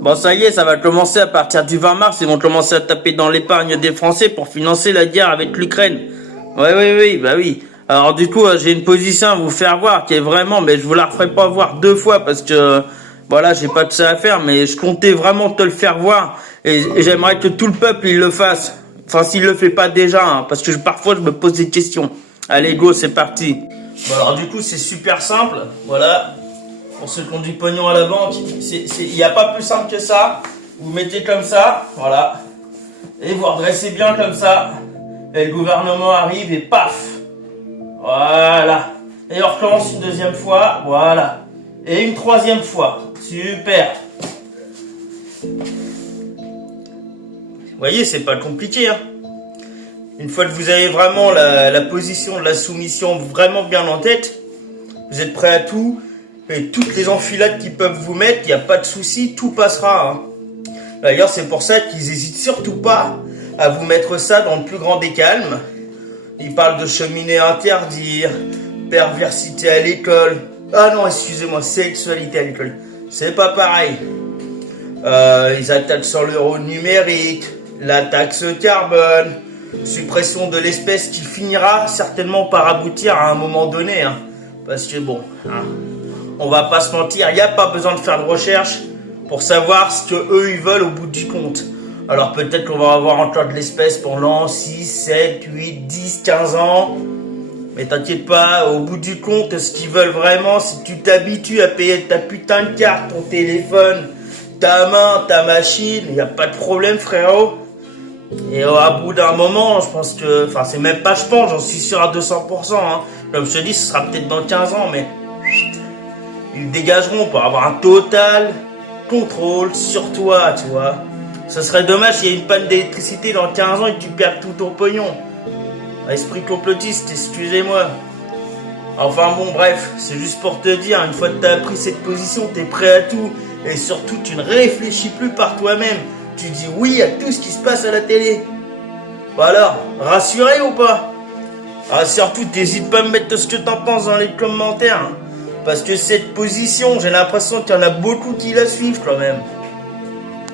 Bon, ça y est, ça va commencer à partir du 20 mars. Ils vont commencer à taper dans l'épargne des Français pour financer la guerre avec l'Ukraine. Ouais, oui, oui, bah oui. Alors du coup, j'ai une position à vous faire voir qui est vraiment, mais je vous la referai pas voir deux fois parce que, voilà, j'ai pas de ça à faire, mais je comptais vraiment te le faire voir et j'aimerais que tout le peuple il le fasse. Enfin, s'il le fait pas déjà, hein, parce que parfois je me pose des questions. Allez, go, c'est parti. Bon, alors du coup, c'est super simple. Voilà. Pour ceux qui ont du pognon à la banque, il n'y a pas plus simple que ça. Vous mettez comme ça, voilà. Et vous redressez bien comme ça. Et le gouvernement arrive et paf. Voilà. Et on recommence une deuxième fois, voilà. Et une troisième fois. Super. Vous voyez, c'est pas compliqué, hein. Une fois que vous avez vraiment la position de la soumission vraiment bien en tête, vous êtes prêt à tout. Et toutes les enfilades qu'ils peuvent vous mettre, il n'y a pas de souci, tout passera. Hein. D'ailleurs, c'est pour ça qu'ils n'hésitent surtout pas à vous mettre ça dans le plus grand des calmes. Ils parlent de cheminée interdire, perversité à l'école. Ah non, excusez-moi, sexualité à l'école. C'est pas pareil. Ils attaquent sur l'euro numérique, la taxe carbone, suppression de l'espèce qui finira certainement par aboutir à un moment donné. Hein. Parce que bon... Hein, on va pas se mentir, il n'y a pas besoin de faire de recherche pour savoir ce que eux ils veulent au bout du compte. Alors peut-être qu'on va avoir encore de l'espèce pendant 6, 7, 8, 10, 15 ans. Mais t'inquiète pas, au bout du compte, ce qu'ils veulent vraiment, c'est que tu t'habitues à payer ta putain de carte, ton téléphone, ta main, ta machine. Il n'y a pas de problème, frérot. Et à bout d'un moment, je pense que... Enfin, c'est même pas je pense, j'en suis sûr à 200%. Hein. Comme je te dis, ce sera peut-être dans 15 ans, mais... Ils dégageront pour avoir un total contrôle sur toi, tu vois. Ce serait dommage s'il y a une panne d'électricité dans 15 ans et que tu perds tout ton pognon. Esprit complotiste, excusez-moi. Enfin bon, bref, c'est juste pour te dire, une fois que tu as pris cette position, tu es prêt à tout. Et surtout, tu ne réfléchis plus par toi-même. Tu dis oui à tout ce qui se passe à la télé. Bon alors, rassuré ou pas? Ah, surtout, t'hésites pas à me mettre ce que t'en penses dans les commentaires. Hein. Parce que cette position, j'ai l'impression qu'il y en a beaucoup qui la suivent quand même.